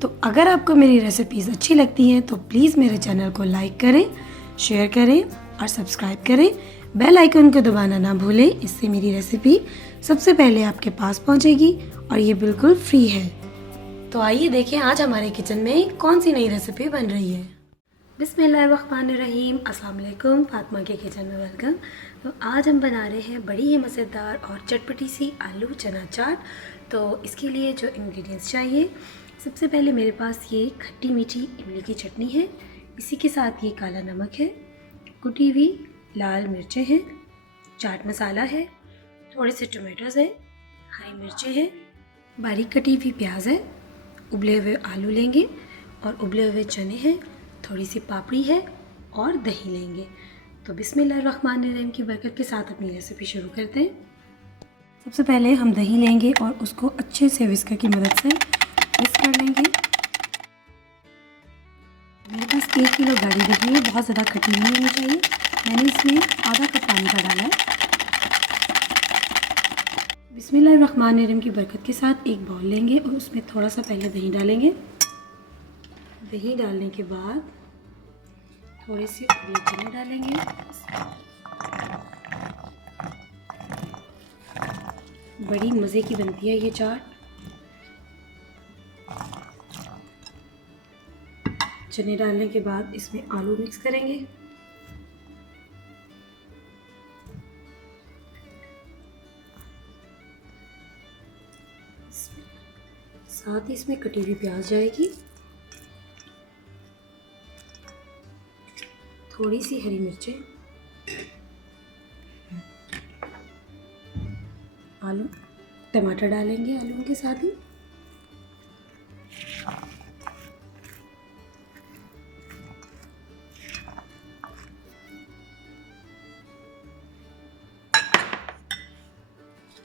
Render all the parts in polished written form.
तो अगर आपको मेरी रेसिपीज़ अच्छी लगती हैं तो प्लीज़ मेरे चैनल को लाइक करें, शेयर करें और सब्सक्राइब करें। बेल आइकन को दबाना ना भूलें, इससे मेरी रेसिपी सबसे पहले आपके पास पहुंचेगी और ये बिल्कुल फ्री है। तो आइए देखें आज हमारे किचन में कौन सी नई रेसिपी बन रही है। बिस्मिल्लाहिर्रहमानिर्रहीम, अस्सलाम वालेकुम। फातिमा के किचन में वेलकम। तो आज हम बना रहे हैं बड़ी ही मज़ेदार और चटपटी सी आलू चना चाट। तो इसके लिए जो इंग्रेडिएंट्स चाहिए, सबसे पहले मेरे पास ये खट्टी मीठी इमली की चटनी है, इसी के साथ ये काला नमक है, कुटी हुई लाल मिर्चें हैं, चाट मसाला है, थोड़े से टमाटोज़ है, हरी मिर्चें हैं, बारीक कटी हुई प्याज है, उबले हुए आलू लेंगे और उबले हुए चने हैं, थोड़ी सी पापड़ी है और दही लेंगे। तो बिस्मिल्लाहिर्रहमानिर्रहीम की बरकत के साथ अपनी रेसिपी शुरू करते हैं। सबसे पहले हम दही लेंगे और उसको अच्छे से विस्कर की मदद से विस्क कर लेंगे। मेरे पास 1 किलो गाढ़ी दही है, बहुत ज़्यादा खट्टी नहीं होनी चाहिए। मैंने इसमें आधा कप पानी का डाला है। बिस्मिल्लाहिर्रहमानिर्रहीम की बरकत के साथ एक बाउल लेंगे और उसमें थोड़ा सा पहले दही डालेंगे। दही डालने के बाद थोड़े से उबले चने डालेंगे। बड़ी मज़े की बनती है ये चाट। चने डालने के बाद इसमें आलू मिक्स करेंगे। साथ ही इसमें कटी हुई प्याज जाएगी, थोड़ी सी हरी मिर्चें, आलू टमाटर डालेंगे आलूओं के साथ ही।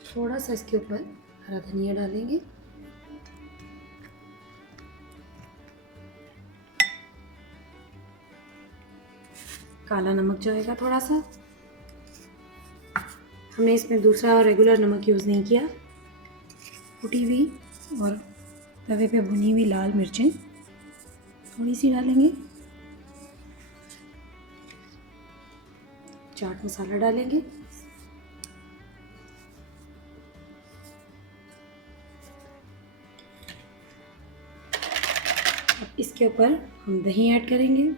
थोड़ा सा इसके ऊपर हरा धनिया डालेंगे। काला नमक जाएगा थोड़ा सा। हमने इसमें दूसरा रेगुलर नमक यूज़ नहीं किया। कुटी हुई और तवे पे भुनी हुई लाल मिर्चें थोड़ी सी डालेंगे। चाट मसाला डालेंगे। अब इसके ऊपर हम दही ऐड करेंगे।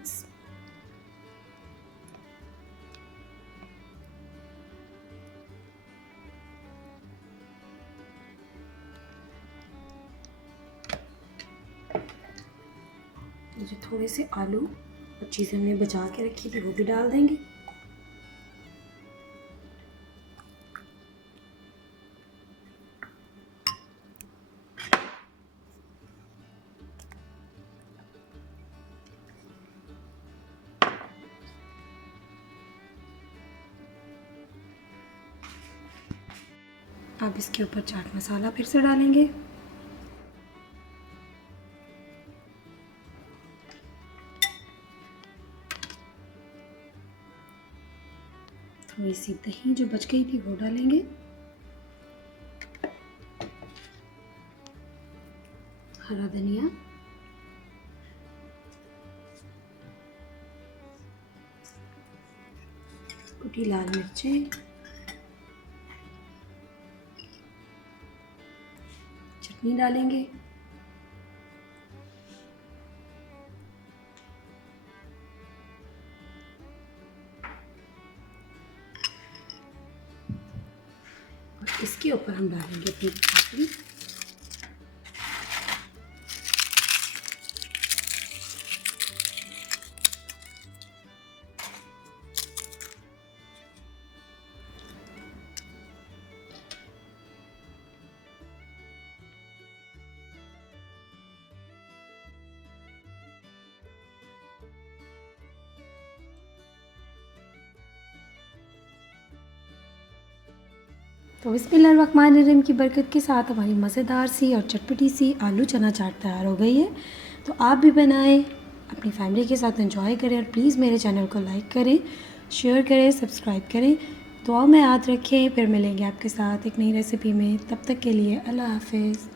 जो थोड़े से आलू और चीज़ें हमने बचा के रखी थी वो भी डाल देंगे। अब इसके ऊपर चाट मसाला फिर से डालेंगे। थोड़ी सी दही जो बच गई थी वो डालेंगे। हरा धनिया, कुटी लाल मिर्चें, चटनी डालेंगे। इसके ऊपर हम डालेंगे अपनी पापड़ी। तो बिस्मिल्लाहिर्रहमानिर्रहीम की बरकत के साथ हमारी मज़ेदार सी और चटपटी सी आलू चना चाट तैयार हो गई है। तो आप भी बनाएं, अपनी फैमिली के साथ एंजॉय करें और प्लीज़ मेरे चैनल को लाइक करें, शेयर करें, सब्सक्राइब करें। दुआ में याद रखें। फिर मिलेंगे आपके साथ एक नई रेसिपी में। तब तक के लिए अल्लाह हाफ़िज़।